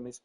camisa.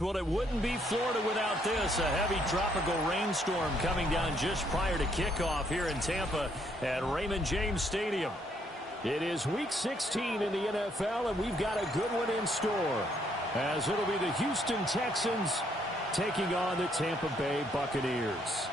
Well, it wouldn't be Florida without this. A heavy tropical rainstorm coming down just prior to kickoff here in Tampa at Raymond James Stadium. It is Week 16 in the NFL, and we've got a good one in store, as it'll be the Houston Texans taking on the Tampa Bay Buccaneers.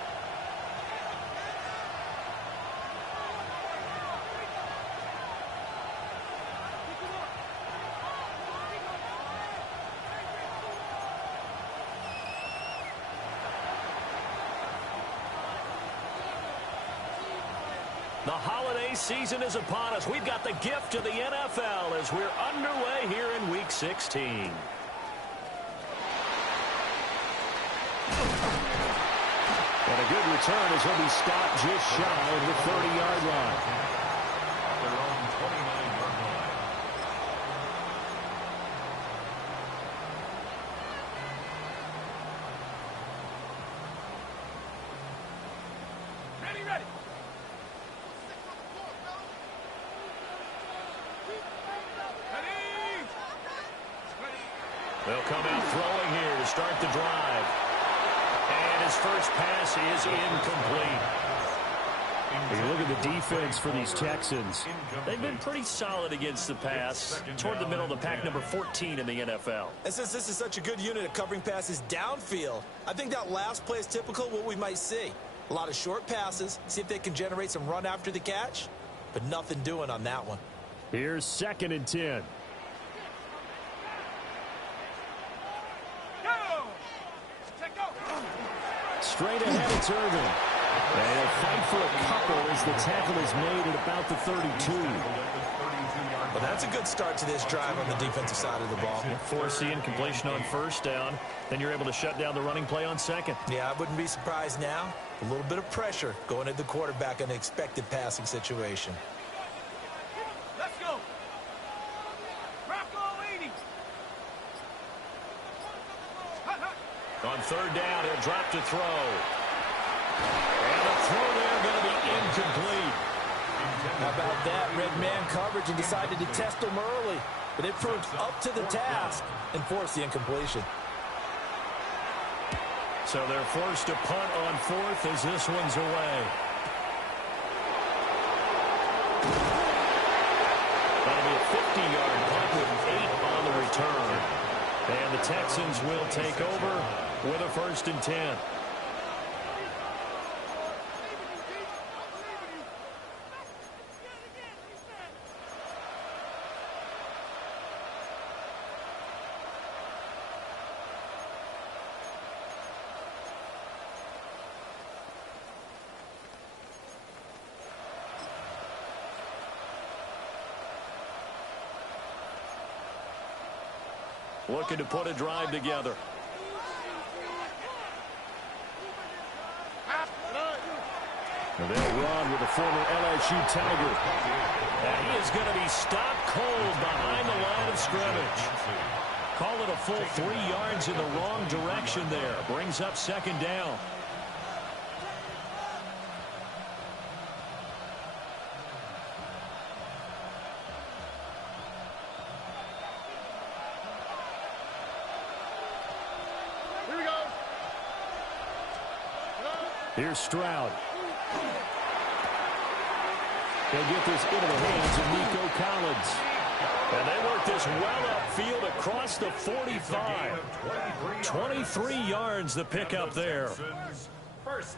The holiday season is upon us. We've got the gift of the NFL as we're underway here in Week 16. And a good return as he'll be stopped just shy of the 30-yard line. Their own 29-yard line. Ready. They'll come out throwing here to start the drive. And his first pass is incomplete. You look at the defense for these Texans. They've been pretty solid against the pass, toward the middle of the pack, number 14 in the NFL. And since this is such a good unit of covering passes downfield, I think that last play is typical of what we might see. A lot of short passes, see if they can generate some run after the catch, but nothing doing on that one. Here's 2nd and 10. Straight ahead, it's Irvin. And a fight for a couple as the tackle is made at about the 32. Well, that's a good start to this drive on the defensive side of the ball. Force the incompletion on first down. Then you're able to shut down the running play on second. Yeah, I wouldn't be surprised now. A little bit of pressure going at the quarterback in an expected passing situation. Let's go. Rocco 80. On third down, he'll drop to throw. And the throw there going to be incomplete. How about that? Red man coverage and decided to test him early. But it proved up to the task and forced the incompletion. So they're forced to punt on fourth as this one's away. That'll be a 50-yard punt with 8 on the return. And the Texans will take over with a 1st and 10. Looking to put a drive together. And they'll run with the former LSU Tiger. And he is going to be stopped cold behind the line of scrimmage. Call it a full 3 yards in the wrong direction there. Brings up second down. Here we go. Here's Stroud. They'll get this into the hands of Nico Collins. And they work this well upfield across the 45. 23 yards the pick up there.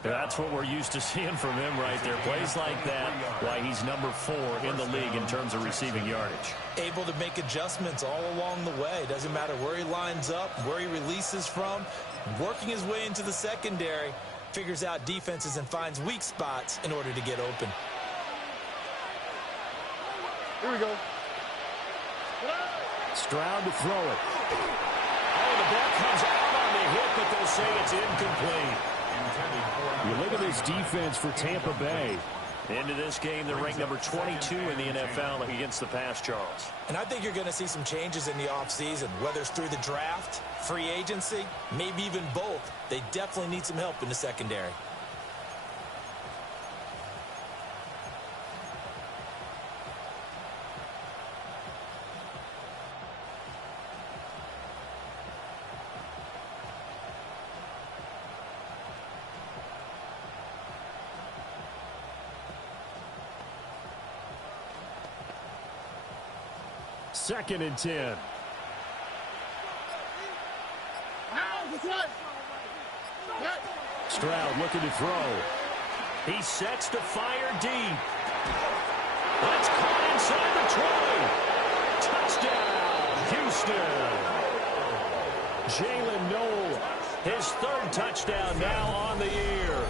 That's what we're used to seeing from him right there. Plays like that, why he's number 4 in the league in terms of receiving yardage. Able to make adjustments all along the way. Doesn't matter where he lines up, where he releases from. Working his way into the secondary. Figures out defenses and finds weak spots in order to get open. Here we go. Stroud to throw it. Oh, the ball comes out on the hit, but they'll say it's incomplete. You look at this defense for Tampa Bay. Into this game, they're ranked number 22 in the NFL against the pass, Charles. And I think you're going to see some changes in the offseason, whether it's through the draft, free agency, maybe even both. They definitely need some help in the secondary. Second and 10. Stroud looking to throw. He sets to fire deep. That's caught inside the 20. Touchdown, Houston. Jalen Noel, his 3rd touchdown now on the year.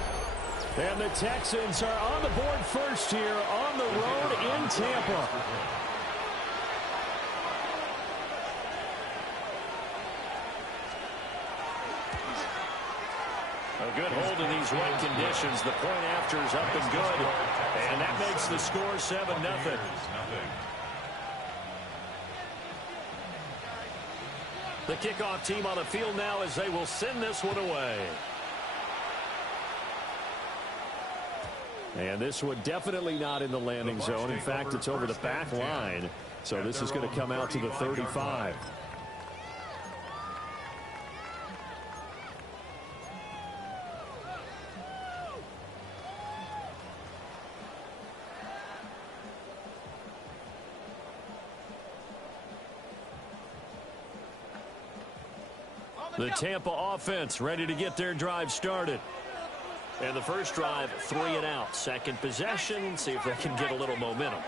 And the Texans are on the board first here on the road in Tampa. A good hold in these wet conditions. The point after is up and good. And that makes the score 7-0. The kickoff team on the field now as they will send this one away. And this one definitely not in the landing zone. In fact, it's over the back line. So this is going to come out to the 35. The Tampa offense ready to get their drive started. And the first drive, 3 and out. Second possession, see if they can get a little momentum.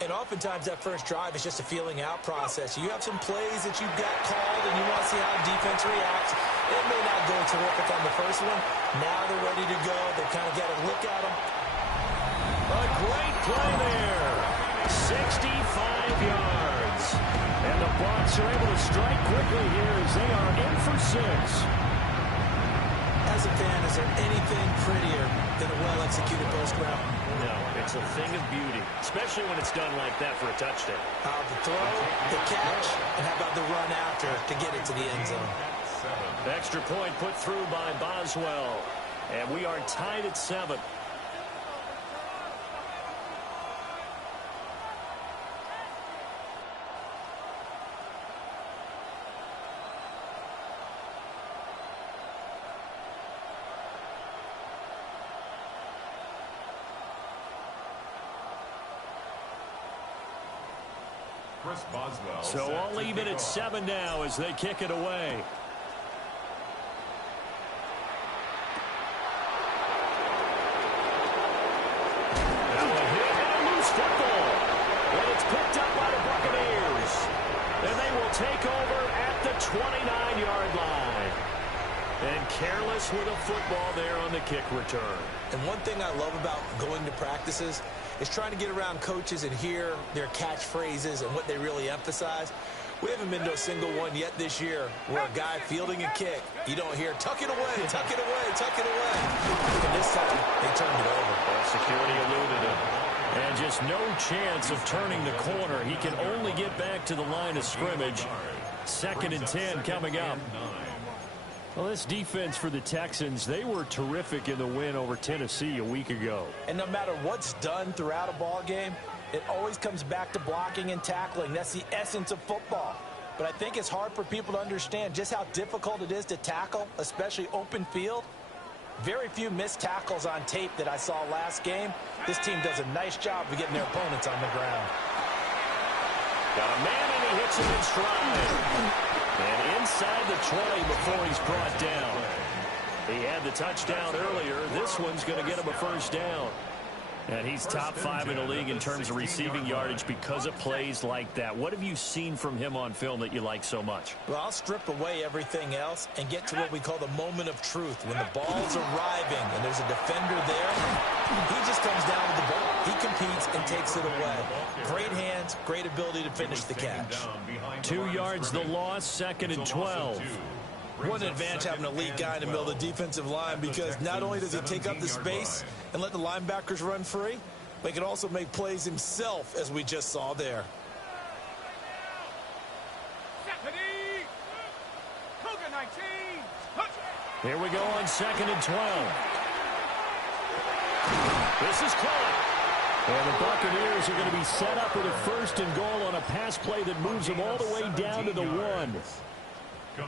And oftentimes that first drive is just a feeling out process. You have some plays that you've got called and you want to see how defense reacts. It may not go terrific on the first one. Now they're ready to go. They kind of got a look at them. A great play there. 65 yards. And the Bucs are able to strike quickly here as they are in for 6. As a fan, is there anything prettier than a well-executed post route? No, it's a thing of beauty, especially when it's done like that for a touchdown. The throw, the catch, and how about the run after to get it to the end zone? Extra point put through by Boswell. And we are tied at 7. So all even at 7 now as they kick it away. Now a hit and a loose football. And it's picked up by the Buccaneers. And they will take over at the 29-yard line. And careless with a football there on the kick return. And one thing I love about going to practices is trying to get around coaches and hear their catchphrases and what they really emphasize. We haven't been to a single one yet this year where a guy fielding a kick, you don't hear, tuck it away, tuck it away, tuck it away. And this time, they turned it over. Well, security eluded him. And just no chance of turning the corner. He can only get back to the line of scrimmage. 2nd and 10 coming up. Well, this defense for the Texans, they were terrific in the win over Tennessee a week ago. And no matter what's done throughout a ball game, it always comes back to blocking and tackling. That's the essence of football. But I think it's hard for people to understand just how difficult it is to tackle, especially open field. Very few missed tackles on tape that I saw last game. This team does a nice job of getting their opponents on the ground. Got a man, and he hits him in stride. And inside the 20 before he's brought down. He had the touchdown earlier. This one's going to get him a first down. And he's top 5 in the league in terms of receiving yardage because of plays like that. What have you seen from him on film that you like so much? Well, I'll strip away everything else and get to what we call the moment of truth. When the ball's arriving and there's a defender there, he just comes down with the ball. He competes and takes it away. Great hands, great ability to finish the catch. 2 yards the loss, 2nd and 12. What an advantage having an elite guy in the middle of the defensive line, because not only does he take up the space and let the linebackers run free, but he can also make plays himself, as we just saw there. Here we go on 2nd and 12. This is caught. And the Buccaneers are going to be set up with a 1st and goal on a pass play that moves them all the way down to the 1.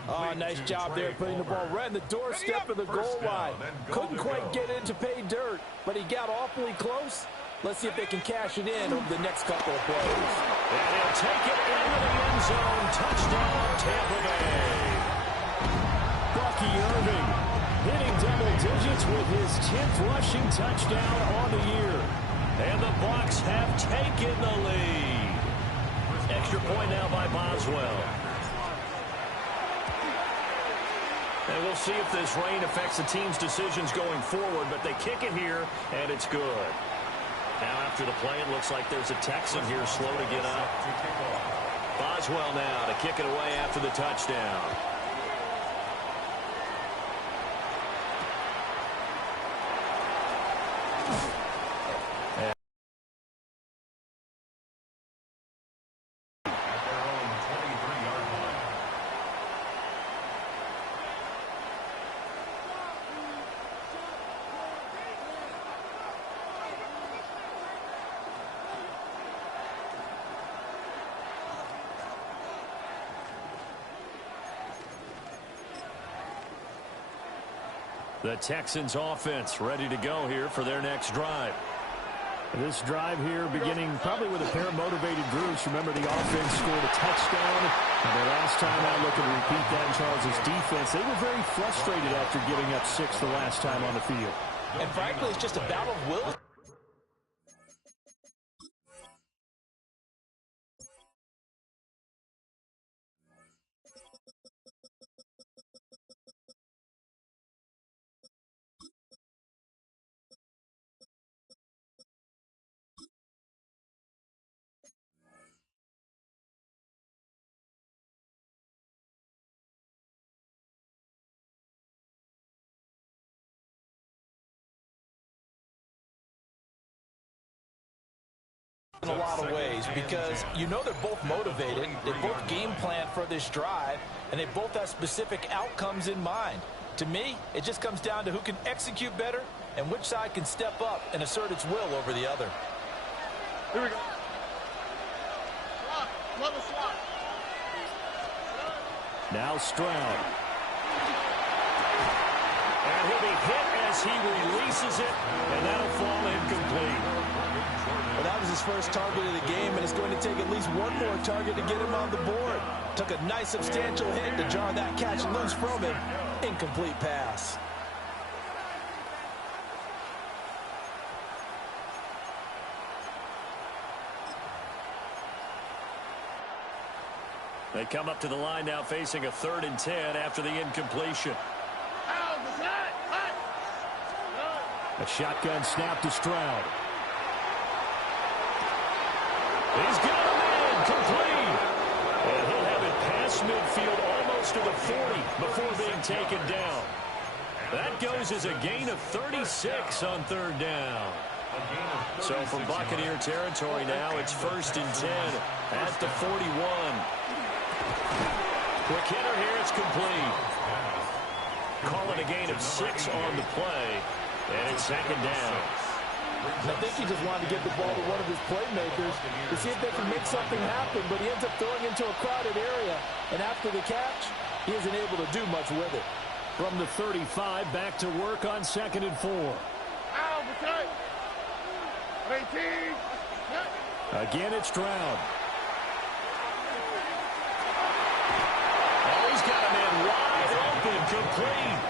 Oh, nice job there putting the ball right in the doorstep of the goal line. Couldn't quite get in to pay dirt, but he got awfully close. Let's see if they can cash it in over the next couple of plays. And he'll take it into the end zone. Touchdown, Tampa Bay. Bucky Irving hitting double digits with his 10th rushing touchdown on the year. And the Bucs have taken the lead. Extra point now by Boswell. And we'll see if this rain affects the team's decisions going forward, but they kick it here, and it's good. Now after the play, it looks like there's a Texan here slow to get up. Boswell now to kick it away after the touchdown. The Texans offense ready to go here for their next drive. This drive here beginning probably with a pair of motivated groups. Remember, the offense scored a touchdown. And the last time out, looking to repeat that in Charles' defense, they were very frustrated after giving up 6 the last time on the field. And frankly, it's just a battle of will. In a lot of ways, because you know they're both motivated, they both game plan for this drive, and they both have specific outcomes in mind. To me, it just comes down to who can execute better and which side can step up and assert its will over the other. Here we go. Swat. Level swat. Now Stroud. And he'll be hit as he releases it, and that'll fall incomplete. Well, that was his first target of the game, and it's going to take at least one more target to get him on the board. Took a nice substantial hit to jar that catch loose from him. Incomplete pass. They come up to the line now facing a 3rd and 10 after the incompletion. A shotgun snap to Stroud. He's got him in, complete. And he'll have it to the 40 before being taken down. That goes as a gain of 36 on third down. So from Buccaneer territory now, it's 1st and 10 at the 41. Quick hitter here, it's complete. Call it a gain of 6 on the play, and it's 2nd down. I think he just wanted to get the ball to one of his playmakers to see if they can make something happen, but he ends up throwing into a crowded area, and after the catch, he isn't able to do much with it. From the 35, back to work on 2nd and 4. Again, it's Stroud. Oh, he's got a man wide open, complete.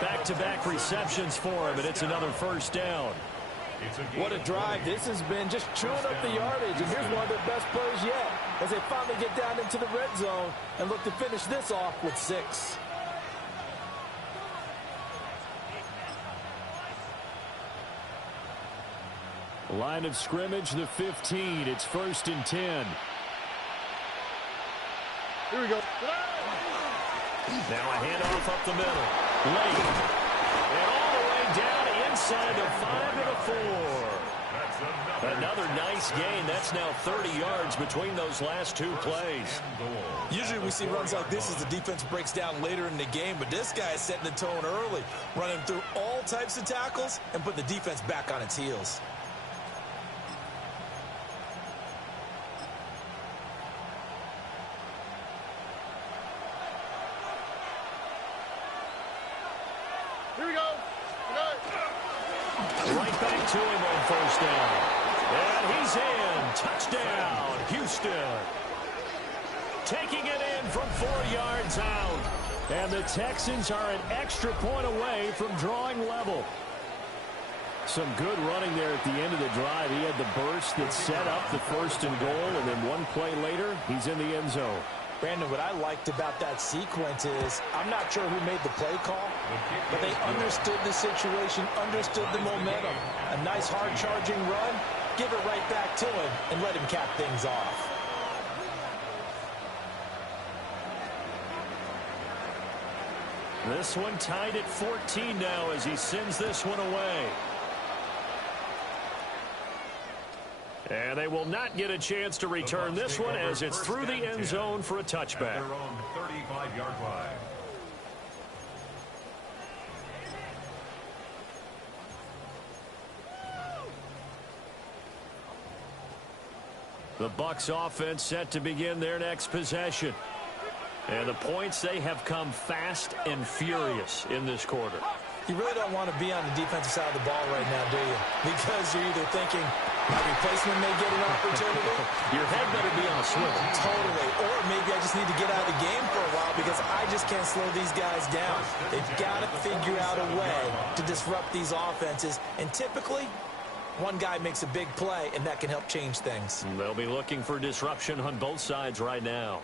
Back-to-back receptions for him, and it's another 1st down. What a drive. This has been just chewing up the yardage, and here's one of their best plays yet as they finally get down into the red zone and look to finish this off with 6. Line of scrimmage, the 15. It's 1st and 10. Here we go. Now a handoff up the middle. Late. And all the way down inside the 5 and a 4. Another nice gain. That's now 30 yards between those last 2 plays. Usually we see runs like this as the defense breaks down later in the game, but this guy is setting the tone early, running through all types of tackles and putting the defense back on its heels. Here we go. Right back to him on 1st down. And he's in. Touchdown, Houston. Taking it in from 4 yards out. And the Texans are an extra point away from drawing level. Some good running there at the end of the drive. He had the burst that set up the 1st and goal, and then one play later, he's in the end zone. Brandon, what I liked about that sequence is I'm not sure who made the play call, but they understood the situation, understood the momentum. A nice hard-charging run, give it right back to him, and let him cap things off. This one tied at 14 now as he sends this one away. And they will not get a chance to return this one as it's through the end zone for a touchback. 35-yard line. The Bucs offense set to begin their next possession. And the points, they have come fast and furious in this quarter. You really don't want to be on the defensive side of the ball right now, do you? Because you're either thinking my replacement may get an opportunity. Your head better be on a swivel. Totally. Or maybe I just need to get out of the game for a while because I just can't slow these guys down. They've got to figure out a way to disrupt these offenses. And typically, one guy makes a big play, and that can help change things. They'll be looking for disruption on both sides right now.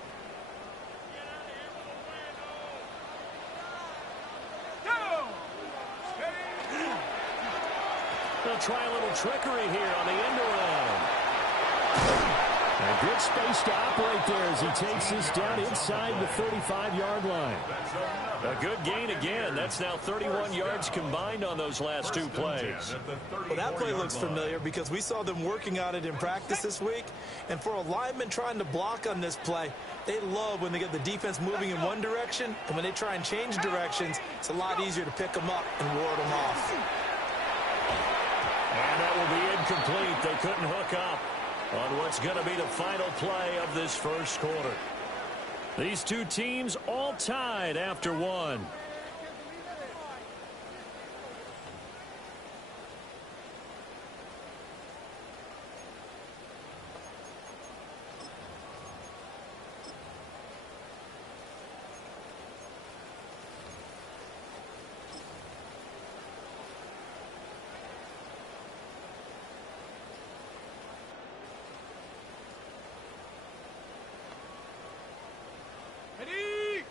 They'll try a little trickery here on the end around. A good space to operate there as he takes this down inside the 35-yard line. A good gain again. That's now 31 yards combined on those last 2 plays. Well, that play looks familiar because we saw them working on it in practice this week. And for a lineman trying to block on this play, they love when they get the defense moving in one direction. And when they try and change directions, it's a lot easier to pick them up and ward them off. And that will be incomplete. They couldn't hook up on what's going to be the final play of this first quarter. These two teams all tied after one.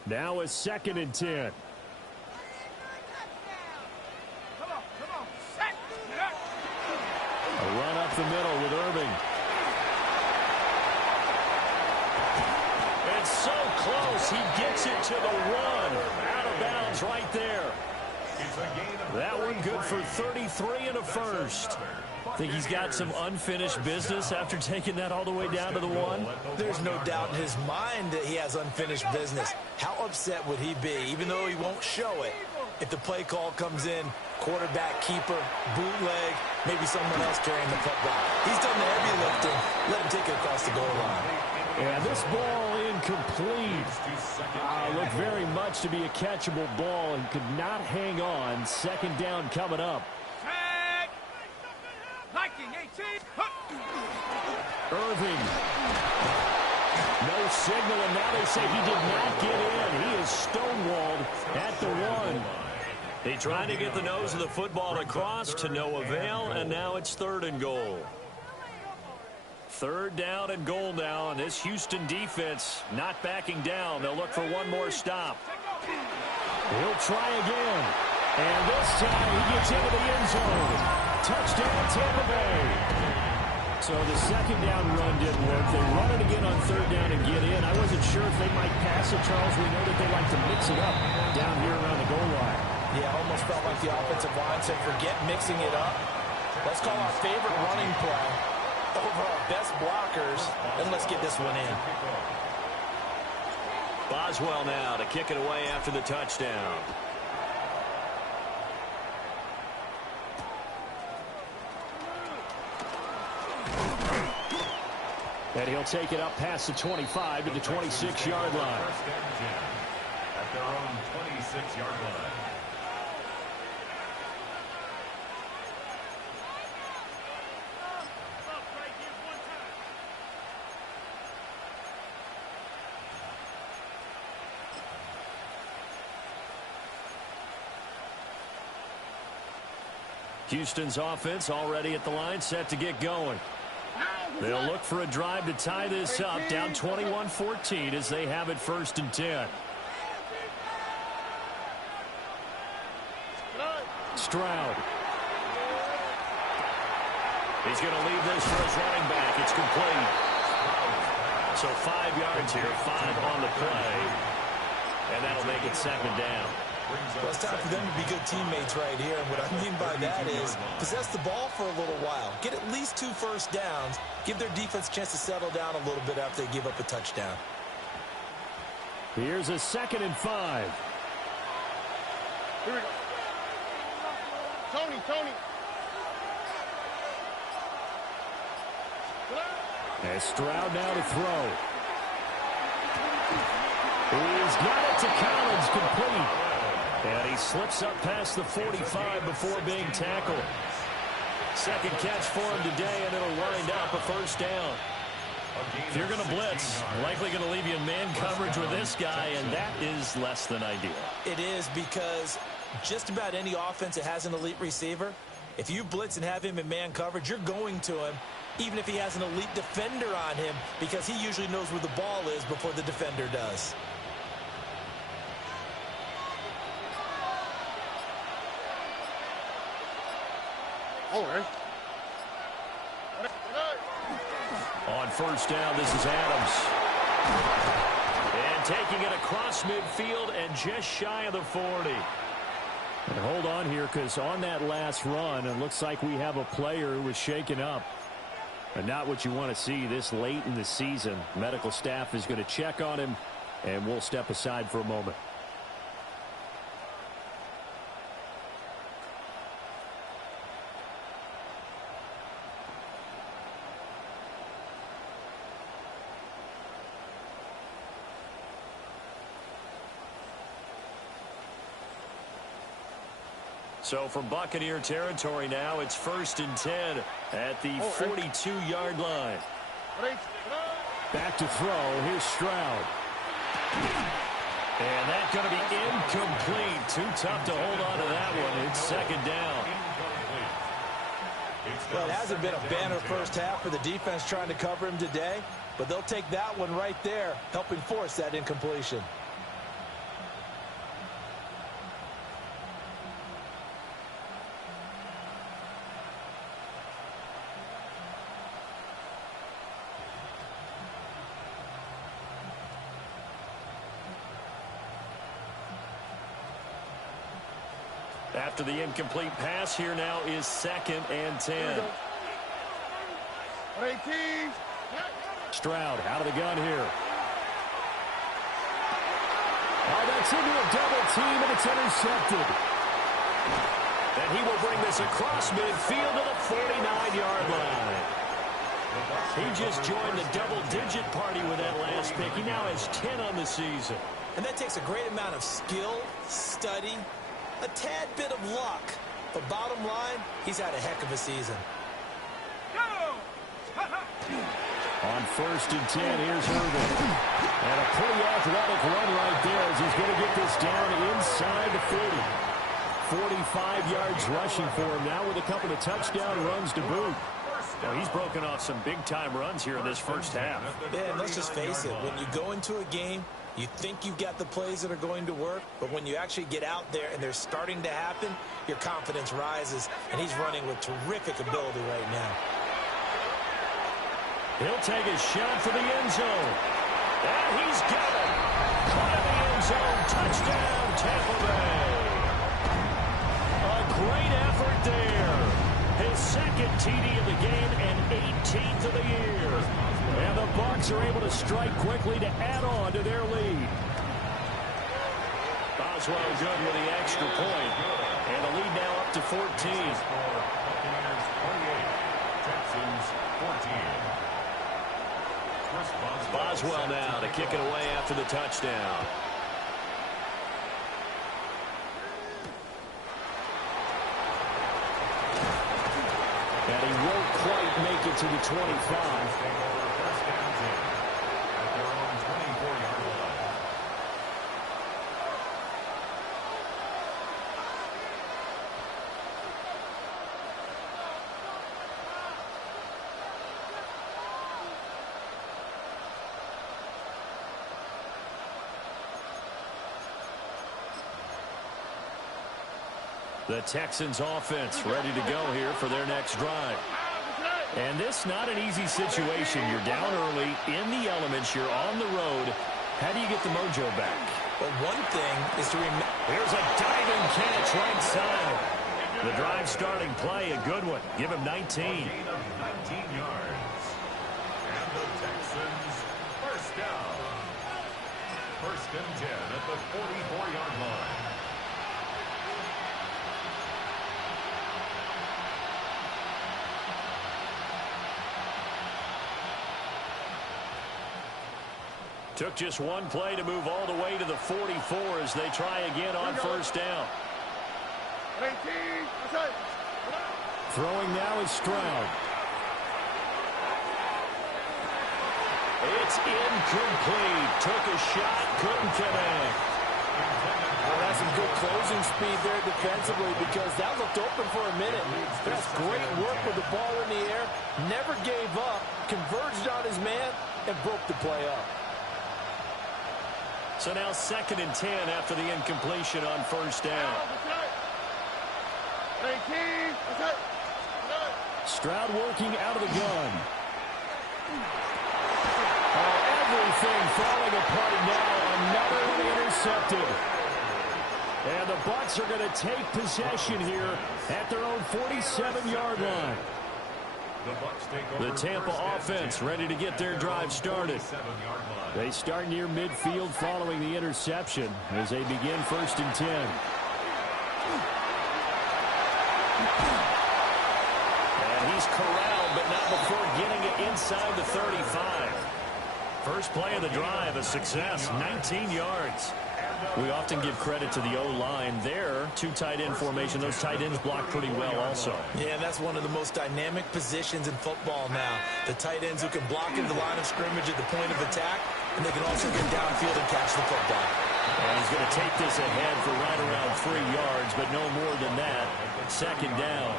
Now a 2nd and 10. Come on. Set. A run up the middle with Irving. It's so close. He gets it to the 1. Out of bounds right there. That one good for 33 and a first. Think he's got some unfinished business after taking that all the way down to the 1? There's no doubt in his mind that he has unfinished business. How upset would he be, even though he won't show it, if the play call comes in, quarterback, keeper, bootleg, maybe someone else carrying the football. He's done the heavy lifting. Let him take it across the goal line. Yeah, this ball incomplete. Looked very much to be a catchable ball and could not hang on. Second down coming up. Irving. No signal, and now they say he did not get in. He is stonewalled at the 1. He tried to get the nose of the football across to no avail, and now it's 3rd and goal. 3rd down and goal now, and this Houston defense not backing down. They'll look for one more stop. He'll try again. And this time he gets into the end zone. Touchdown, Tampa Bay. So the second down run didn't work. They run it again on 3rd down and get in. I wasn't sure if they might pass it, Charles. We know that they like to mix it up down here around the goal line. Yeah, almost felt like the offensive line said, forget mixing it up. Let's call our favorite running play over our best blockers, and let's get this one in. Boswell now to kick it away after the touchdown. And he'll take it up past the 25 to the 26-yard line. At their own 26-yard line. Houston's offense already at the line, set to get going. They'll look for a drive to tie this up, down 21-14 as they have it 1st and 10. Stroud. He's going to leave this for his running back. It's complete. So 5 yards here, 5 on the play. And that'll make it 2nd down. Well, it's time for them to be good teammates right here. And what I mean by that is possess the ball for a little while. Get at least 2 first downs. Give their defense a chance to settle down a little bit after they give up a touchdown. Here's a 2nd and 5. Here we go. Tony. As Stroud now to throw. He's got it to Collins, complete. And he slips up past the 45 before being tackled. Second catch for him today, and it'll wind up a 1st down. If you're going to blitz, likely going to leave you in man coverage with this guy, and that is less than ideal. It is, because just about any offense that has an elite receiver, if you blitz and have him in man coverage, you're going to him, even if he has an elite defender on him, because he usually knows where the ball is before the defender does. All right. On 1st down, this is Adams. And taking it across midfield and just shy of the 40. And hold on here, because on that last run, it looks like we have a player who was shaken up. And not what you want to see this late in the season. Medical staff is going to check on him, and we'll step aside for a moment. So from Buccaneer territory now, it's 1st and 10 at the 42-yard line. Back to throw. Here's Stroud. And that's going to be incomplete. Too tough to hold on to that one. It's 2nd down. Well, it hasn't been a banner first half for the defense trying to cover him today, but they'll take that one right there, helping force that incompletion. After the incomplete pass, here now is 2nd and 10. 18. Stroud out of the gun here. Oh, that's into a double team, and it's intercepted. And he will bring this across midfield to the 49-yard line. He just joined the double-digit party with that last pick. He now has 10 on the season. And that takes a great amount of skill, study, a tad bit of luck. But bottom line, he's had a heck of a season. On 1st and 10, here's Irvin. And a pretty athletic run right there as he's going to get this down inside the 40. 45 yards rushing for him now with a couple of touchdown runs to boot. Well, he's broken off some big-time runs here in this first half. Yeah, and let's just face it. When you go into a game, you think you've got the plays that are going to work, but when you actually get out there and they're starting to happen, your confidence rises, and he's running with terrific ability right now. He'll take a shot for the end zone. And he's got it. Caught in the end zone. Touchdown, Tampa Bay. A great effort there. His 2nd TD of the game and 18th of the year. And the Bucs are able to strike quickly to add on to their lead. Boswell good with the extra point. And the lead now up to 14. Buccaneers 28, Texans 14. Boswell now to kick it away after the touchdown. And he won't quite make it to the 25. The Texans offense ready to go here for their next drive. And this not an easy situation. You're down early, in the elements, you're on the road. How do you get the mojo back? Well, one thing is to remember. Here's a diving catch right side. The drive starting play, a good one. Give him 19. A gain of 19 yards. And the Texans first down. 1st and 10 at the 44-yard line. Took just one play to move all the way to the 44 as they try again on 1st down. 18. Throwing now is Stroud. It's incomplete. Took a shot, couldn't connect. Well, that's some good closing speed there defensively because that looked open for a minute. That's great work with the ball in the air. Never gave up, converged on his man, and broke the play up. So now 2nd and 10 after the incompletion on 1st down. Stroud working out of the gun. Oh, everything falling apart now. Another one intercepted. And the Bucs are going to take possession here at their own 47-yard line. The Tampa offense ready to get their drive started. They start near midfield following the interception as they begin 1st and 10. And he's corralled, but not before getting it inside the 35. First play of the drive, a success, 19 yards. We often give credit to the O-line there. 2 tight end formation. Those tight ends block pretty well also. Yeah, that's one of the most dynamic positions in football now. The tight ends who can block into the line of scrimmage at the point of attack, and they can also get downfield and catch the football. And he's going to take this ahead for right around 3 yards, but no more than that. 2nd down.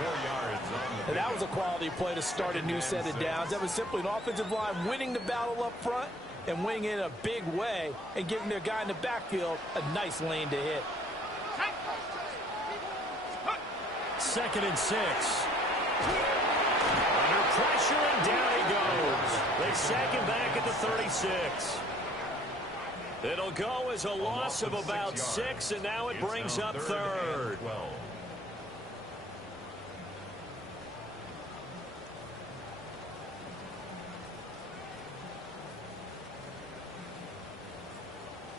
4 yards on the And that was a quality play to start a new set of downs. That was simply an offensive line winning the battle up front and winning in a big way and giving their guy in the backfield a nice lane to hit. 2nd and 6. Under pressure, and down he goes. They sack him back at the 36. It'll go as a loss of about 6, and now it brings up third.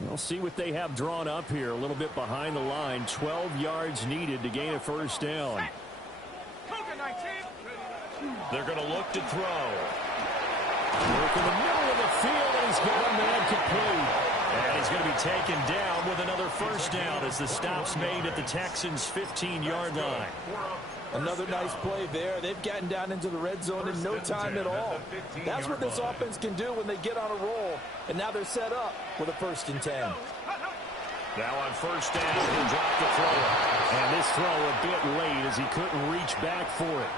We'll see what they have drawn up here. A little bit behind the line. 12 yards needed to gain a first down. They're going to look to throw. Look in the middle of the field, and he's got a man complete. And he's going to be taken down with another first down as the stop's made at the Texans' 15-yard line. Another nice play there. They've gotten down into the red zone in no time at all. That's what this offense can do when they get on a roll. And now they're set up with a 1st and 10. Now on first down, he'll drop the throw. And this throw a bit late as he couldn't reach back for it.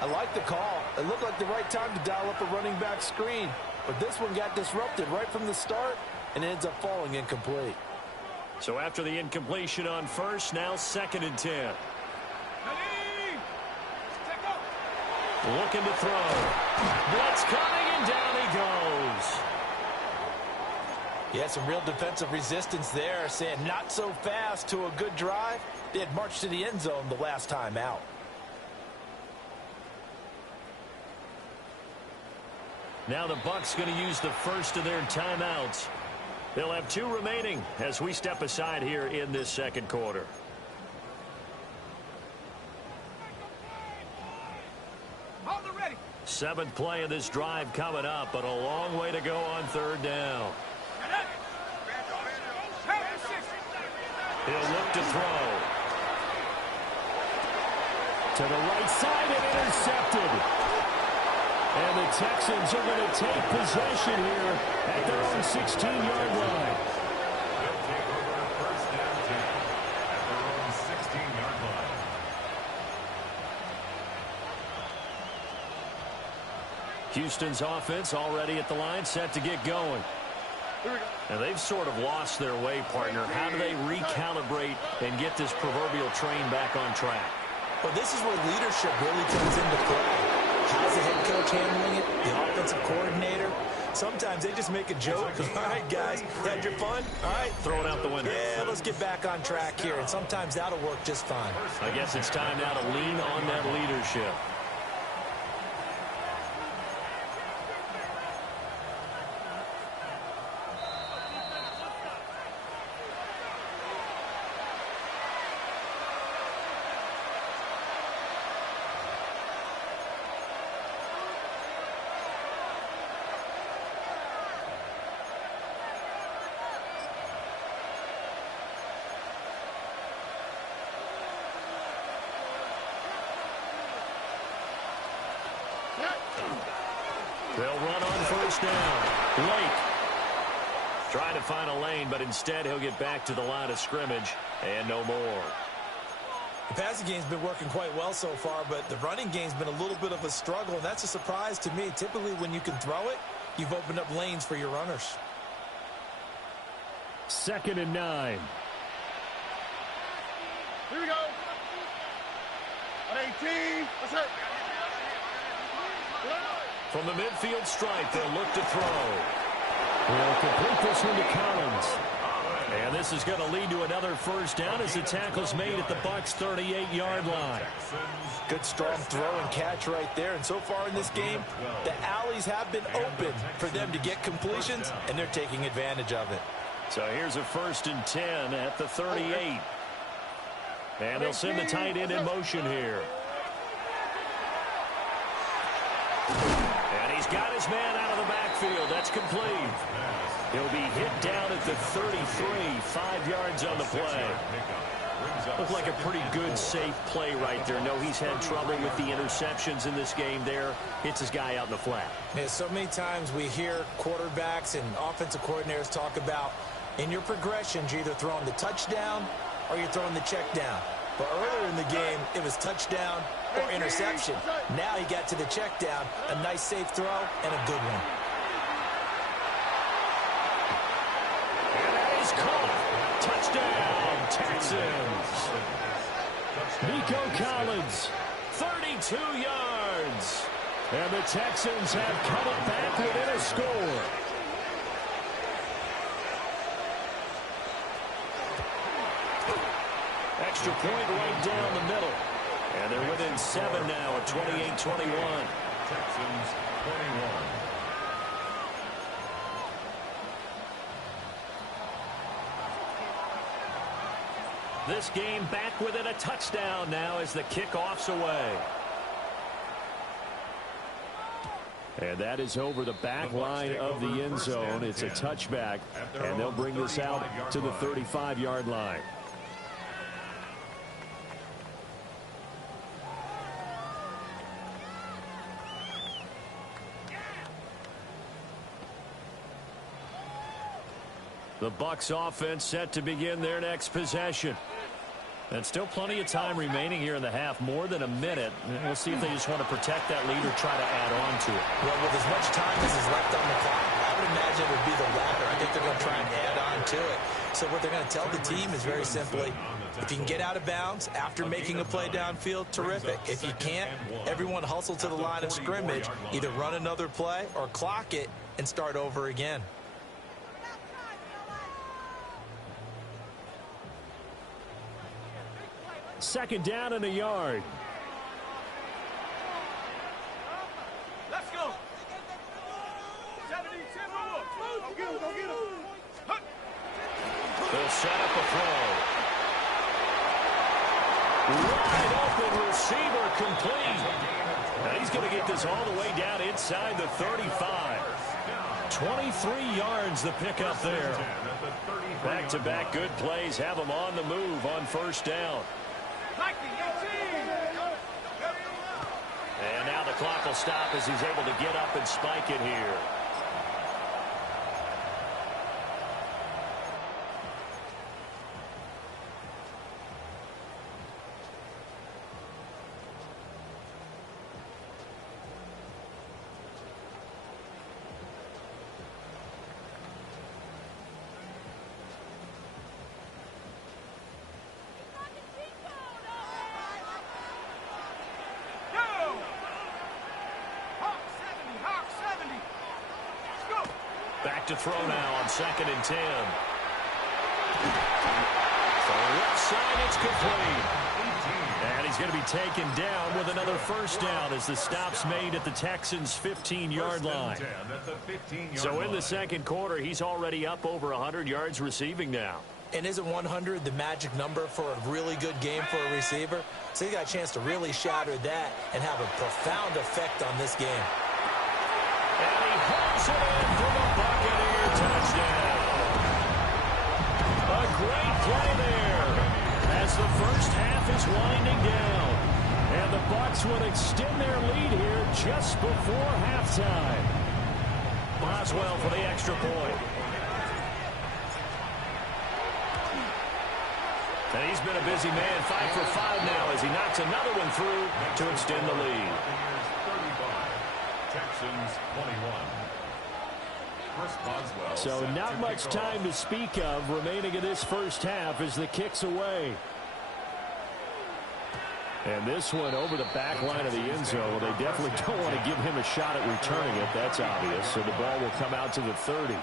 I like the call. It looked like the right time to dial up a running back screen. But this one got disrupted right from the start and ends up falling incomplete. So after the incompletion on first, now 2nd and 10. Looking to throw. Blitz coming, and down he goes. He had some real defensive resistance there, saying not so fast to a good drive. They had marched to the end zone the last time out. Now the Bucs going to use the first of their timeouts. They'll have 2 remaining as we step aside here in this 2nd quarter. Seventh play of this drive coming up, but a long way to go on 3rd down. He'll look to throw. To the right side and intercepted. And the Texans are going to take possession here at their own 16-yard line. They'll take over 1st and 10 at their own 16-yard line. Houston's offense already at the line, set to get going. And they've sort of lost their way, partner. How do they recalibrate and get this proverbial train back on track? Well, this is where leadership really comes into play. How's the head coach handling it? The offensive coordinator? Sometimes they just make a joke. All right, guys, had your fun? All right. Throw it out the window. Yeah, let's get back on track here. And sometimes that'll work just fine. I guess it's time now to lean on that leadership. They'll run on first down. Blake trying to find a lane, but instead he'll get back to the line of scrimmage and no more. The passing game's been working quite well so far, but the running game's been a little bit of a struggle, and that's a surprise to me. Typically, when you can throw it, you've opened up lanes for your runners. 2nd and 9. Here we go. On 18. Let's hit. From the midfield stripe, they'll look to throw. They'll complete this one to Collins. And this is going to lead to another first down as the tackle's made at the Bucs' 38-yard line. Good strong throw and catch right there. And so far in this game, the alleys have been open for them to get completions, and they're taking advantage of it. So here's a 1st and 10 at the 38. And they'll send the tight end in motion here. And he's got his man out of the backfield. That's complete. He'll be hit down at the 33, 5 yards on the play. Looked like a pretty good, safe play right there. No, he's had trouble with the interceptions in this game there. Hits his guy out in the flat. Yeah, so many times we hear quarterbacks and offensive coordinators talk about in your progressions, you're either throwing the touchdown or you're throwing the check down. But earlier in the game, it was touchdown or interception. Now he got to the check down, a nice safe throw, and a good one. And that is caught. Touchdown, Texans. Nico Collins, 32 yards. And the Texans have come back within a score. extra point right down the middle. And they're within 7 now at 28-21. Texans 21. This game back within a touchdown now as the kickoff's away. And that is over the back line of the end zone. It's a touchback, and they'll bring this out to the 35-yard line. The Bucs offense set to begin their next possession. And still plenty of time remaining here in the half, more than a minute. We'll see if they just want to protect that lead or try to add on to it. Well, with as much time as is left on the clock, I would imagine it would be the latter. I think they're going to try and add on to it. So what they're going to tell the team is very simply, if you can get out of bounds after making a play downfield, terrific. If you can't, everyone hustle to the line of scrimmage, either run another play or clock it and start over again. Second down and a yard. Let's go. 70, 10 more. Go get him, go get him. They'll set up a throw. Wide open receiver complete. Now he's going to get this all the way down inside the 35. 23 yards the pickup there. Back-to-back good plays have them on the move on first down. And now the clock will stop as he's able to get up and spike it here. Back to throw now on 2nd and 10. For the left side, it's complete. And he's going to be taken down with another first down as the stop's made at the Texans' 15-yard line. So in the second quarter, he's already up over 100 yards receiving now. And isn't 100 the magic number for a really good game for a receiver? So he got a chance to really shatter that and have a profound effect on this game. And he hooks it in for the Buccaneer touchdown. A great play there as the first half is winding down. And the Bucs would extend their lead here just before halftime. Boswell for the extra point. And he's been a busy man, 5 for 5 now as he knocks another one through to extend the lead. Texans 21. So not much time to speak of remaining in this first half as the kick's away. And this one over the back line of the end zone. They definitely don't want to give him a shot at returning it. That's obvious. So the ball will come out to the 30.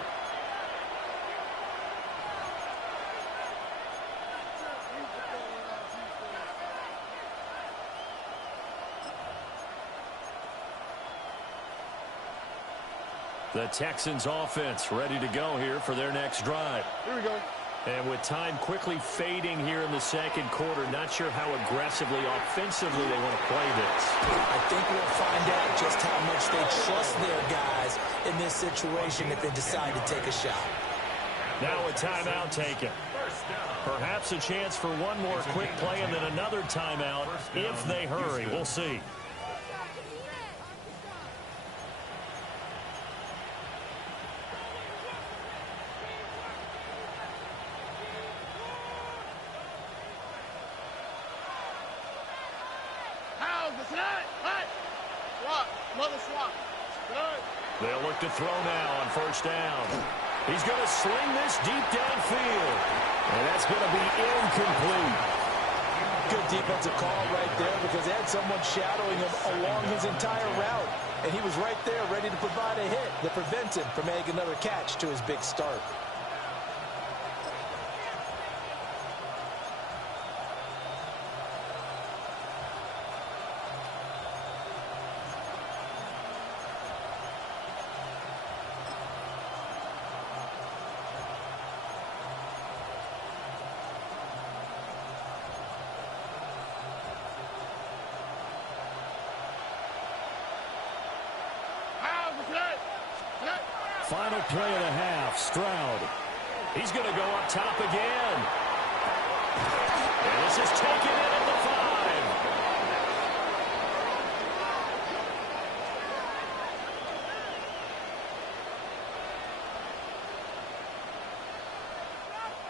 The Texans offense ready to go here for their next drive. Here we go. And with time quickly fading here in the second quarter, not sure how aggressively, offensively they want to play this. I think we'll find out just how much they trust their guys in this situation if they decide to take a shot. Now a timeout taken. Perhaps a chance for one more quick play and then another timeout if they hurry. We'll see. They'll look to throw now on first down. He's going to sling this deep downfield. And that's going to be incomplete. Good defensive call right there because they had someone shadowing him along his entire route. And he was right there ready to provide a hit that prevents him from making another catch to his big start. Final play of the half. Stroud. He's going to go up top again. And this is taken in at the 5.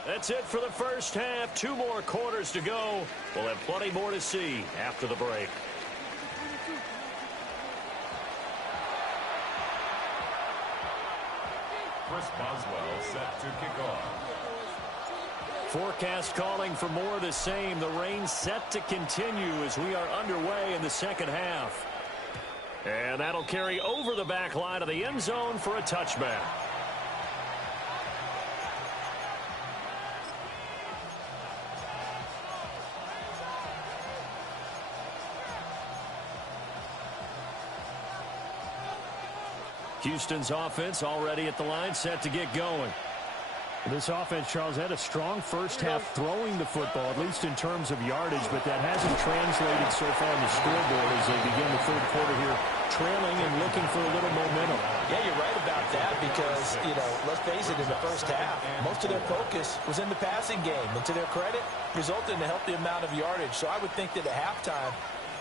That's it for the first half. 2 more quarters to go. We'll have plenty more to see after the break. Chris Boswell set to kick off. Forecast calling for more of the same. The rain set to continue as we are underway in the second half. And that'll carry over the back line of the end zone for a touchback. Houston's offense already at the line, set to get going. This offense, Charles, had a strong first half throwing the football, at least in terms of yardage, but that hasn't translated so far on the scoreboard as they begin the third quarter here, trailing and looking for a little momentum. Yeah, you're right about that because, let's face it, in the first half, most of their focus was in the passing game. And to their credit, resulted in a healthy amount of yardage. So I would think that at halftime,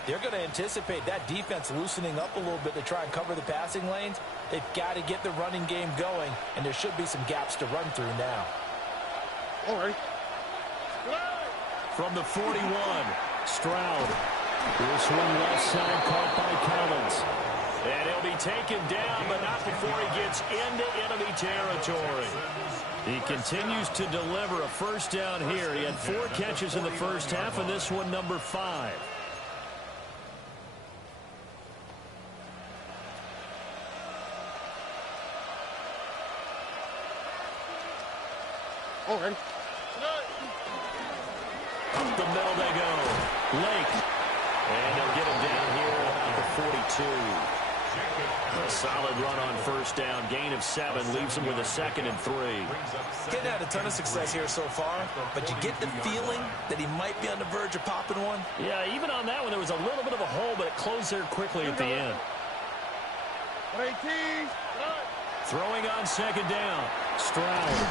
they're going to anticipate that defense loosening up a little bit to try and cover the passing lanes. They've got to get the running game going, and there should be some gaps to run through now. All right. From the 41, Stroud. This one left side caught by Collins. And he'll be taken down, but not before he gets into enemy territory. He continues to deliver a first down here. He had 4 catches in the first half, and this one number 5. All right. Up the middle they go. Lake. And they'll get him down here at the 42. A solid run on first down. Gain of 7 leaves him with a 2nd and 3. Getting had a ton of success here so far, but you get the feeling that he might be on the verge of popping one. Yeah, even on that one, there was a little bit of a hole, but it closed there quickly at the end. 18. Throwing on second down. Stroud.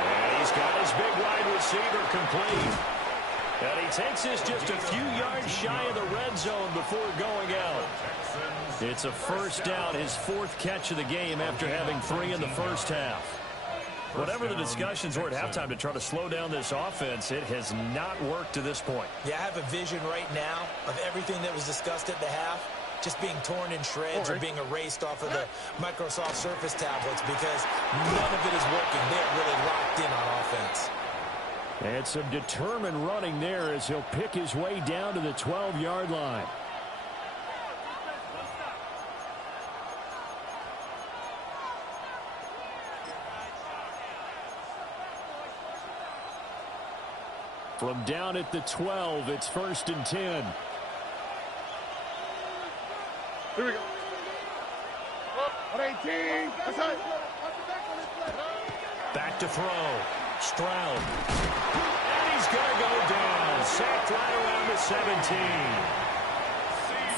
And he's got his big wide receiver complete. And he takes this just a few yards shy of the red zone before going out. It's a first down, his 4th catch of the game after having 3 in the first half. Whatever the discussions were at halftime to try to slow down this offense, it has not worked to this point. Yeah, I have a vision right now of everything that was discussed at the half just being torn in shreds or being erased off of the Microsoft Surface tablets because none of it is working. They're really locked in on offense. And some determined running there as he'll pick his way down to the 12-yard line. From down at the 12, it's 1st and 10. Here we go. 18. That's it. Back to throw. Stroud. And he's going to go down. Sacked right around the 17.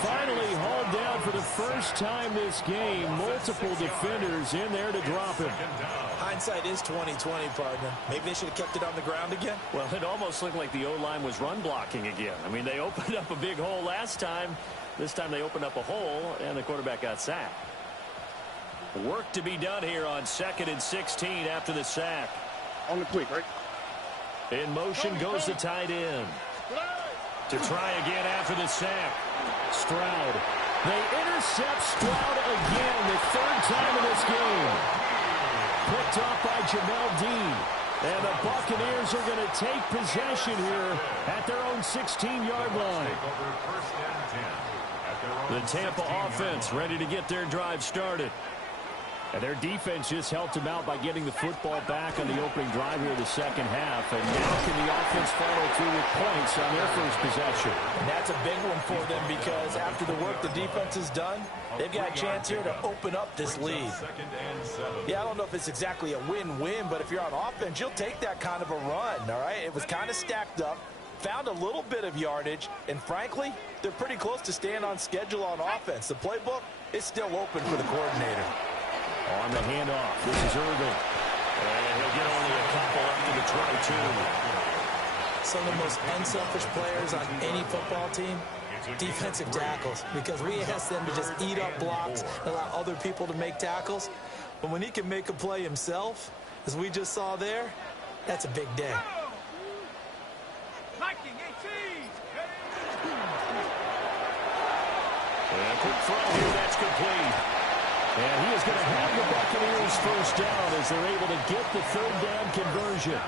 Finally hauled down for the first time this game. Multiple defenders in there to drop him. Hindsight is 20/20, partner. Maybe they should have kept it on the ground again. Well, it almost looked like the O-line was run blocking again. I mean, they opened up a big hole last time. This time they opened up a hole, and the quarterback got sacked. Work to be done here on 2nd and 16 after the sack. On the quick, right? In motion goes the tight end. To try again after the sack. Stroud. They intercept Stroud again, the 3rd time in this game. Picked off by Jamel Dean. And the Buccaneers are going to take possession here at their own 16-yard line. The Tampa offense ready to get their drive started. And their defense just helped them out by getting the football back on the opening drive here in the second half. And now can the offense follow through with points on their first possession? And that's a big one for them because after the work the defense has done, they've got a chance here to open up this lead. Yeah, I don't know if it's exactly a win-win, but if you're on offense, you'll take that kind of a run, all right? It was kind of stacked up, found a little bit of yardage, and frankly, they're pretty close to staying on schedule on offense. The playbook is still open for the coordinator. On the handoff, This is Irving. And he'll get only a couple up to the 22. Some of the most unselfish players on any football team, defensive tackles, because we ask them to just eat up blocks, allow other people to make tackles. But when he can make a play himself, as we just saw there, that's a big day. And a quick throw here, that's complete. And he is going to have the Buccaneers first down as they're able to get the third down conversion.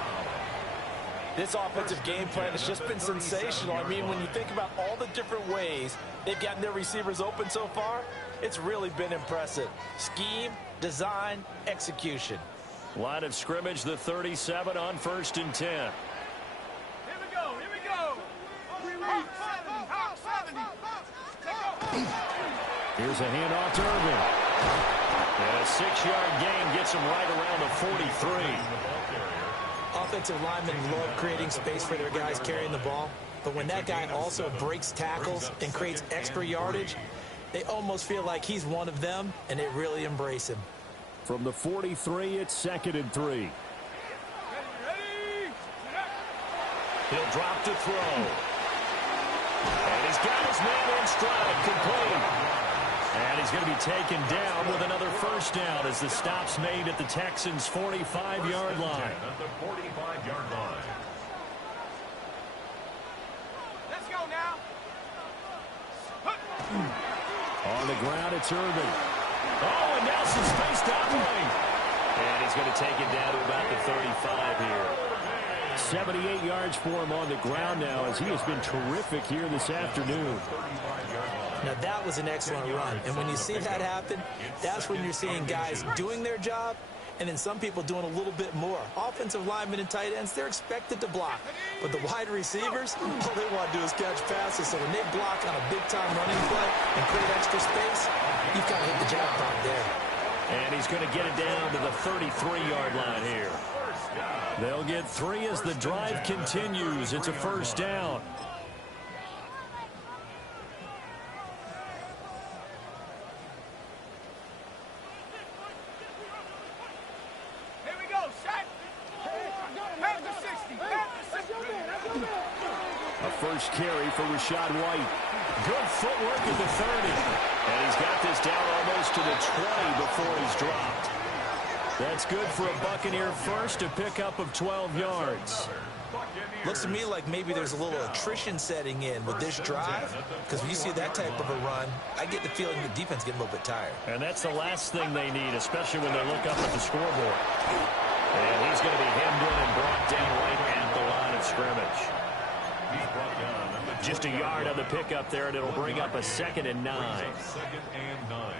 This offensive game plan has just been sensational. I mean, when you think about all the different ways they've gotten their receivers open so far, it's really been impressive. Scheme, design, execution. Line of scrimmage, the 37 on 1st and 10. Here we go, here we go. Hawk 70. Here's a handoff to Irving. And a 6-yard gain gets him right around the 43. Offensive linemen love creating space for their guys carrying the ball. But when that guy also breaks tackles and creates extra yardage, they almost feel like he's one of them, and they really embrace him. From the 43, it's 2nd and 3. Ready. He'll drop to throw. And he's got his man in stride, complete. And he's going to be taken down with another first down as the stop's made at the Texans' 45-yard line. At the 45-yard line. Let's go now. On the ground, it's Irving. Oh, and now some space to operate. And he's going to take it down to about the 35 here. 78 yards for him on the ground now as he has been terrific here this afternoon. Now, that was an excellent run. And when you see that happen, that's when you're seeing guys doing their job and then some people doing a little bit more. Offensive linemen and tight ends, they're expected to block. But the wide receivers, all they want to do is catch passes. So when they block on a big-time running play and create extra space, you've got to hit the jackpot there. And he's going to get it down to the 33-yard line here. They'll get 3 as the drive continues. It's a first down. Here we go, set. Head to 60. Head to 60. A first carry for Rashad White. Good footwork at the 30. And he's got this down almost to the 20 before he's dropped. That's good for a Buccaneer first, a pickup of 12 yards. Looks to me like maybe there's a little attrition setting in with this drive, because when you see that type of a run, I get the feeling the defense getting a little bit tired. And that's the last thing they need, especially when they look up at the scoreboard. And he's going to be hemmed in and brought down right at the line of scrimmage. Just a yard on the pickup there, and it'll bring up a 2nd and 9. 2nd and 9.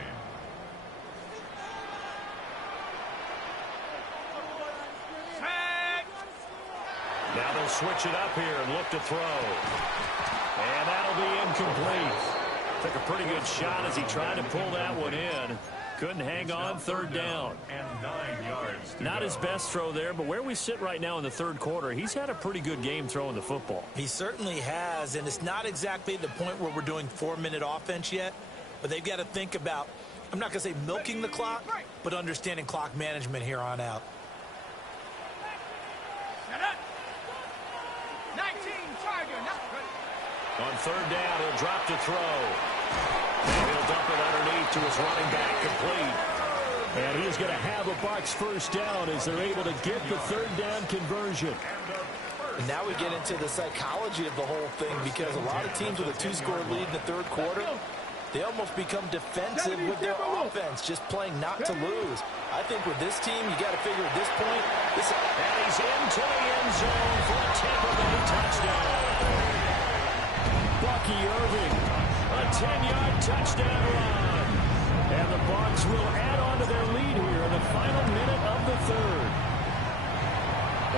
Now they'll switch it up here and look to throw. And that'll be incomplete. Took a pretty good shot as he tried to pull that one in. Couldn't hang on, 3rd down. And 9 yards. Not his best throw there, but where we sit right now in the 3rd quarter, he's had a pretty good game throwing the football. He certainly has, and it's not exactly the point where we're doing 4-minute offense yet, but they've got to think about, I'm not going to say milking the clock, but understanding clock management here on out. Set up. 19, Tiger. On 3rd down, he'll drop to throw. And he'll dump it underneath to his running back, complete. And he's going to have a Bucs first down as they're able to get the 3rd down conversion. And now we get into the psychology of the whole thing, because a lot of teams with a 2-score lead in the 3rd quarter, they almost become defensive with their offense, just playing not to lose. I think with this team, you got to figure at this point. And he's into the end zone for a Tampa Bay touchdown. Bucky Irving, a 10-yard touchdown run. And the Bucs will add on to their lead here in the final minute of the 3rd.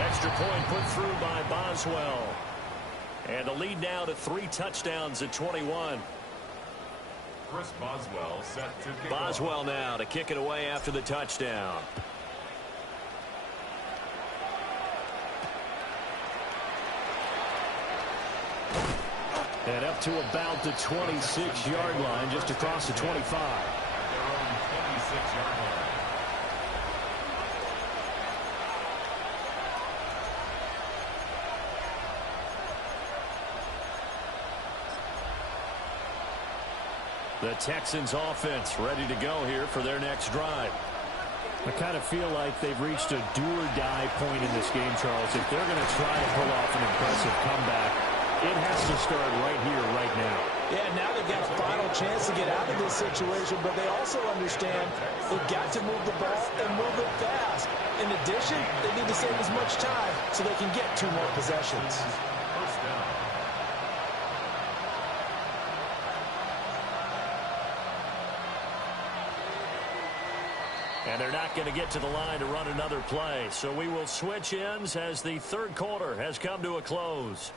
Extra point put through by Boswell. And the lead now to 3 touchdowns at 21. Chris Boswell set to kick Boswell now to kick it away after the touchdown. And up to about the 26-yard line, just across the 25. their own 26-yard line. The Texans offense ready to go here for their next drive. I kind of feel like they've reached a do-or-die point in this game, Charles. If they're going to try to pull off an impressive comeback, it has to start right here, right now. Yeah, now they've got a final chance to get out of this situation, but they also understand they've got to move the ball and move it fast. In addition, they need to save as much time so they can get 2 more possessions. First down. And they're not going to get to the line to run another play. So we will switch ends as the third quarter has come to a close.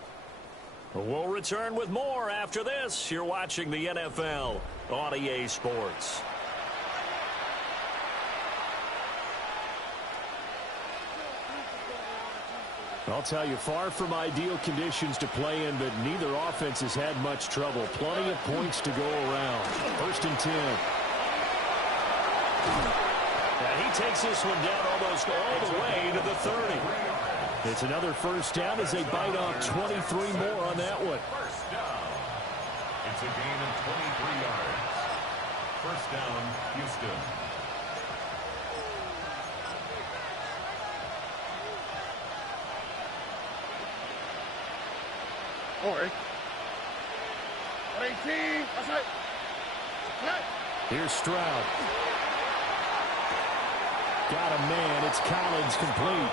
We'll return with more after this. You're watching the NFL on EA Sports. I'll tell you, far from ideal conditions to play in, but neither offense has had much trouble. Plenty of points to go around. 1st and 10. And he takes this one down almost all the way to the 30. It's another first down as they bite off 23 more on that one. First down. It's a gain of 23 yards. First down, Houston. All right. 18. That's it. Here's Stroud. Got a man. It's Collins complete.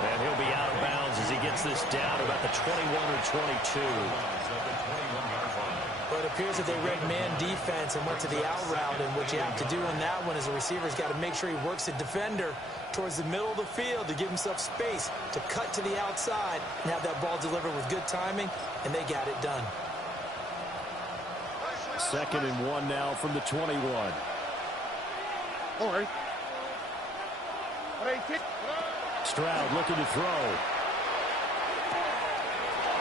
And he'll be out of bounds as he gets this down about the 21 or 22. But it appears that they read man defense and went to the out route. And what you have to do in that one as a receiver is got to make sure he works the defender towards the middle of the field to give himself space to cut to the outside and have that ball delivered with good timing, and they got it done. 2nd and 1 now from the 21. All right. Stroud looking to throw.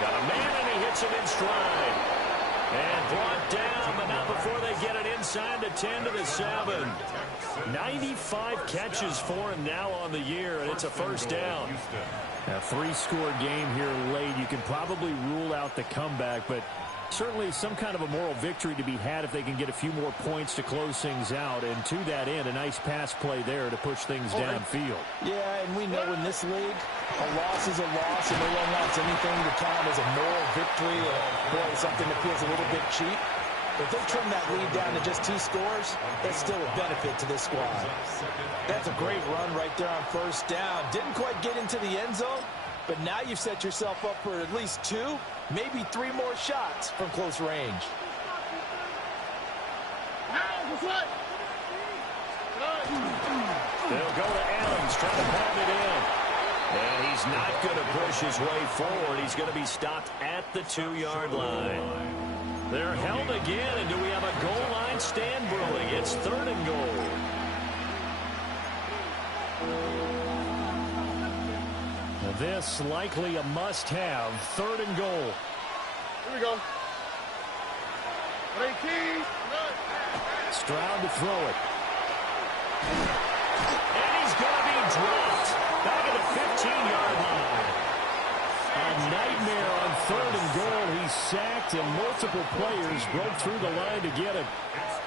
Got a man, and he hits him in stride. And brought down, but not before they get it inside the 10 to the 7. 95 catches for him now on the year, and it's a first down. A 3-score game here late. You can probably rule out the comeback, but certainly some kind of a moral victory to be had if they can get a few more points to close things out. And to that end, a nice pass play there to push things downfield. Yeah, and we know in this league, a loss is a loss, and no one wants anything to count as a moral victory or something that feels a little bit cheap. But if they trim that lead down to just 2 scores, that's still a benefit to this squad. That's a great run right there on first down. Didn't quite get into the end zone, but now you've set yourself up for at least 2, maybe 3 more shots from close range. They'll go to Adams, trying to pound it in. And he's not going to push his way forward. He's going to be stopped at the 2-yard line. They're held again, and do we have a goal line stand brewing? It's 3rd and goal. This likely a must-have. 3rd and goal. Here we go. 18. Stroud to throw it. And he's going to be dropped back at the 15-yard line. A nightmare on 3rd and goal. He's sacked, and multiple players broke through the line to get him.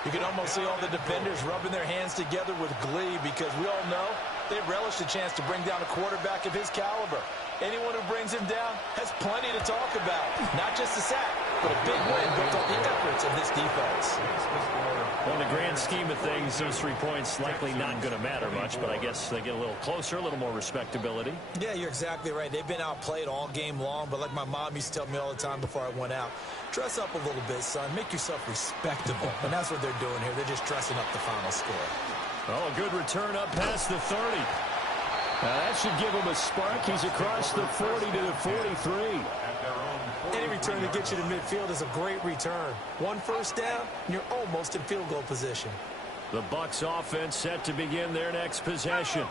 You can almost see all the defenders rubbing their hands together with glee because we all know they relish the chance to bring down a quarterback of his caliber. Anyone who brings him down has plenty to talk about. Not just a sack, but a big win built on the efforts of this defense. Well, in the grand scheme of things, those 3 points likely not going to matter much, but I guess they get a little closer, a little more respectability. Yeah, you're exactly right. They've been outplayed all game long, but like my mom used to tell me all the time before I went out, dress up a little bit, son. Make yourself respectable. And that's what they're doing here. They're just dressing up the final score. Oh, a good return up past the 30. That should give him a spark. He's across the 40 to the 43. Any return that gets you to midfield is a great return. 1 first down, and you're almost in field goal position. The Bucs offense set to begin their next possession.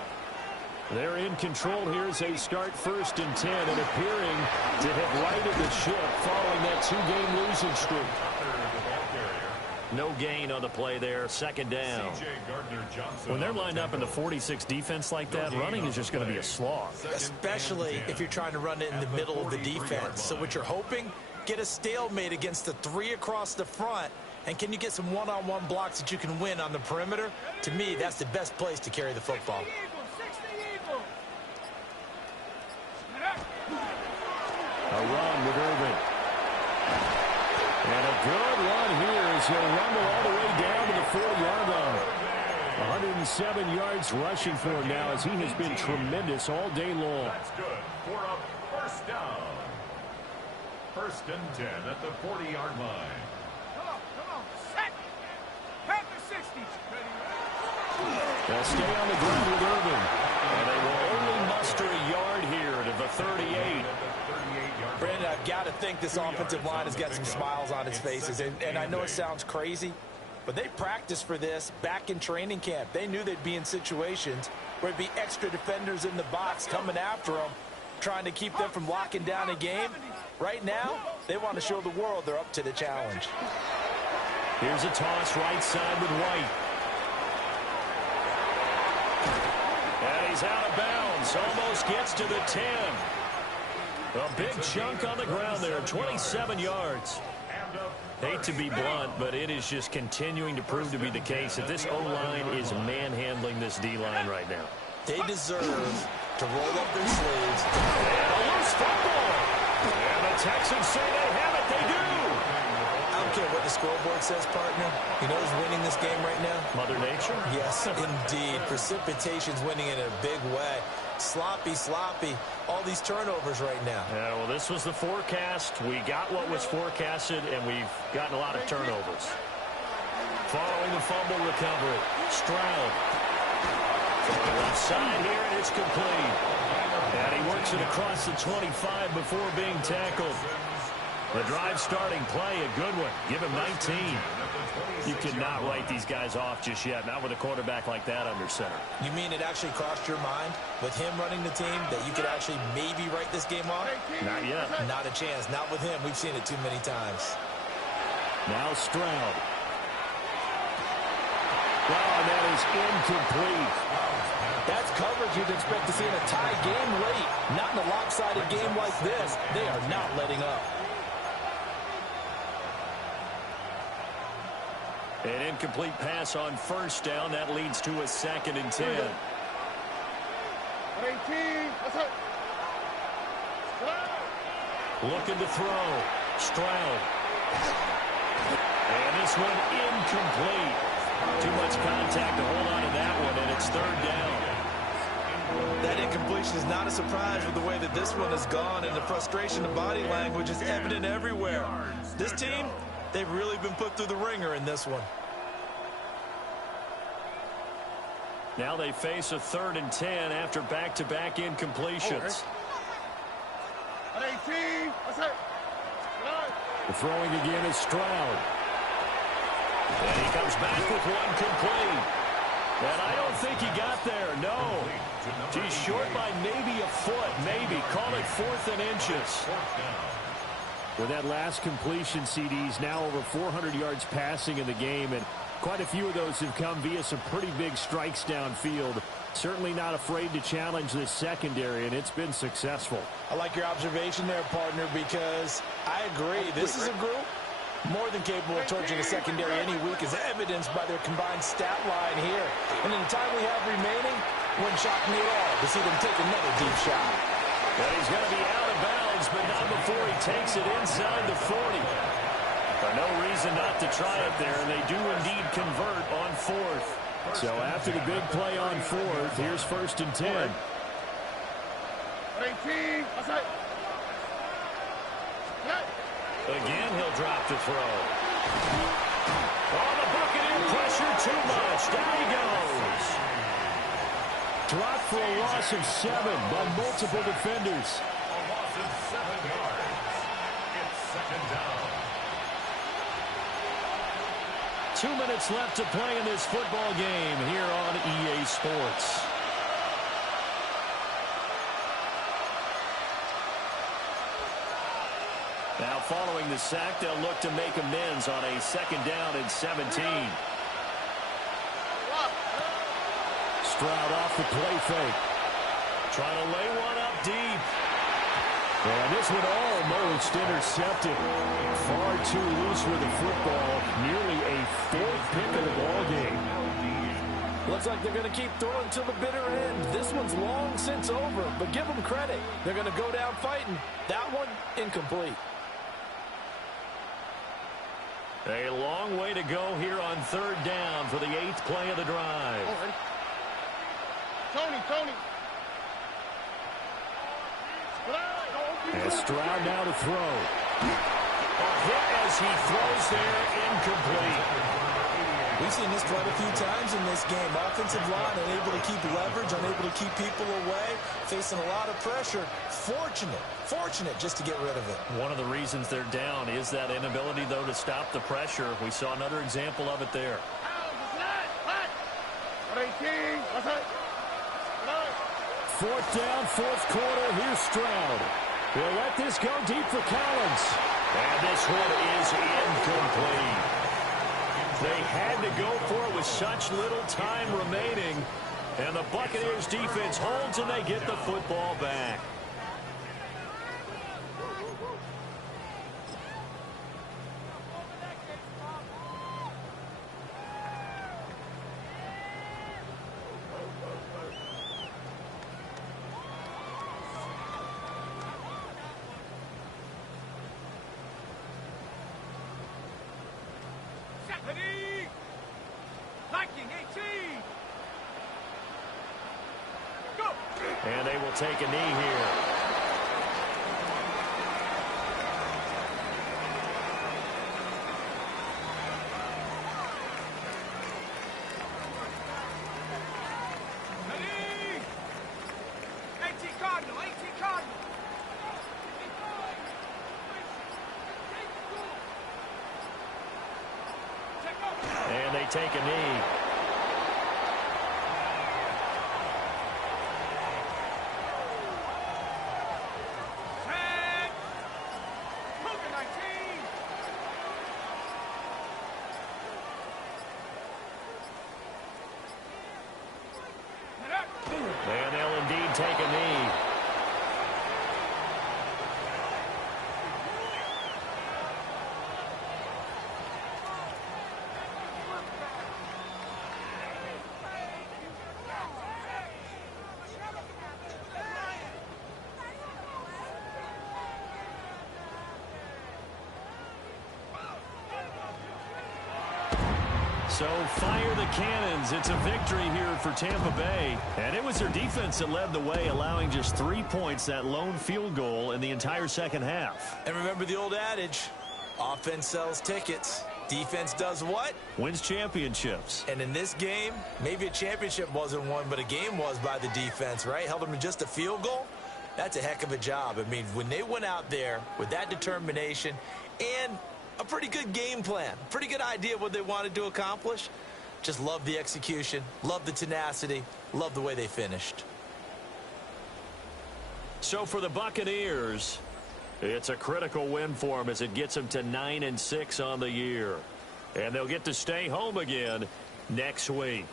They're in control here as they start 1st and 10 and appearing to have righted the ship following that 2-game losing streak. No gain on the play there. 2nd down. When they're lined up in the 46 defense like that, running is just going to be a slog. Especially if you're trying to run it in the middle of the defense. So what you're hoping, get a stalemate against the 3 across the front And can you get some one-on-one blocks that you can win on the perimeter? To me, that's the best place to carry the football. A run with Irvin. And a good run here as he'll rumble all the way down to the 40-yard line. 107 yards rushing for him now as he has been tremendous all day long. That's good for a first down. First and 10 at the 40-yard line. Come on, set. Pack the 60s. They'll stay on the ground with Irvin. And they will only muster a yard here to the 38. Brandon, I've got to think this offensive line has got some smiles on its faces. And I know it sounds crazy, but they practiced for this back in training camp. They knew they'd be in situations where there'd be extra defenders in the box coming after them, trying to keep them from locking down a game. Right now, they want to show the world they're up to the challenge. Here's a toss right side with White. And he's out of bounds. Almost gets to the 10. A big chunk on the ground there, 27 yards. Hate to be blunt, but it is just continuing to prove to be the case that this O-line is manhandling this D-line right now. They deserve to roll up their sleeves. And a loose football. And the Texans say they have it. They do. I don't care what the scoreboard says, partner. You know who's winning this game right now? Mother Nature? Yes, indeed. Precipitation's winning in a big way. Sloppy, sloppy. All these turnovers right now. Yeah, well, this was the forecast. We got what was forecasted, and we've gotten a lot of turnovers. Following the fumble recovery, Stroud. From the left side here, and it's complete. And he works it across the 25 before being tackled. The drive starting play, a good one. Give him 19. You cannot write these guys off just yet, not with a quarterback like that under center. You mean it actually crossed your mind with him running the team that you could actually maybe write this game off? Not yet. Not a chance. Not with him. We've seen it too many times. Now Stroud. Well, and that is incomplete. That's coverage you'd expect to see in a tie game late. Not in a lopsided game like this. They are not letting up. An incomplete pass on first down. That leads to a 2nd and 10. 18. What's up? Looking to throw. Stroud. And this one incomplete. Too much contact to hold on to that one, and it's 3rd down. That incompletion is not a surprise with the way that this one has gone, and the frustration of body language is evident everywhere. This team, they've really been put through the ringer in this one. Now they face a 3rd and 10 after back-to-back incompletions. 18. What's up? The throwing again is Stroud. And he comes back with one complete. And I don't think he got there, no. He's short by maybe a foot, maybe. Call it 4th and inches. With that last completion, CD's now over 400 yards passing in the game, and quite a few of those have come via some pretty big strikes downfield. Certainly not afraid to challenge this secondary, and it's been successful. I like your observation there, partner, because I agree. This is a group more than capable of torching a secondary any week, as evidenced by their combined stat line here. And in the time we have remaining, wouldn't shock me at all to see them take another deep shot. And he's going to be out of bounds, but not before he takes it inside the 40. No reason not to try it there, and they do indeed convert on 4th. So after the big play on 4th, here's 1st and 10. 18. What's up? Again, he'll drop to throw. Oh, the Buccaneer pressure too much. Down he goes. Dropped for a loss of 7 by multiple defenders. A loss of 7 yards. It's 2nd down. 2 minutes left to play in this football game here on EA Sports. Now following the sack, they'll look to make amends on a 2nd down and 17. Stroud off the play fake. Trying to lay one up deep. And this one almost intercepted. Far too loose with the football. Nearly a fourth pick of the ball game. Looks like they're going to keep throwing to the bitter end. This one's long since over, but give them credit. They're going to go down fighting. That one, incomplete. A long way to go here on third down for the 8th play of the drive. Tony. And Stroud now to throw. A hit as he throws there, incomplete. We've seen this quite a few times in this game. Offensive line unable to keep leverage, unable to keep people away, facing a lot of pressure. Fortunate just to get rid of it. One of the reasons they're down is that inability, though, to stop the pressure. We saw another example of it there. Fourth down, fourth quarter. Here's Stroud. They'll let this go deep for Collins. And this one is incomplete. They had to go for it with such little time remaining. And the Buccaneers defense holds and they get the football back. And they will take a knee here. And they take a knee. And they'll indeed take a knee. So fire the cannons. It's a victory here for Tampa Bay. And it was their defense that led the way, allowing just 3 points, that lone field goal in the entire second half. And remember the old adage, offense sells tickets. Defense does what? Wins championships. And in this game, maybe a championship wasn't won, but a game was by the defense, right? Held them to just a field goal. That's a heck of a job. I mean, when they went out there with that determination and a pretty good game plan, pretty good idea what they wanted to accomplish. Just love the execution, love the tenacity, love the way they finished. So for the Buccaneers, it's a critical win for them as it gets them to 9-6 on the year. And they'll get to stay home again next week.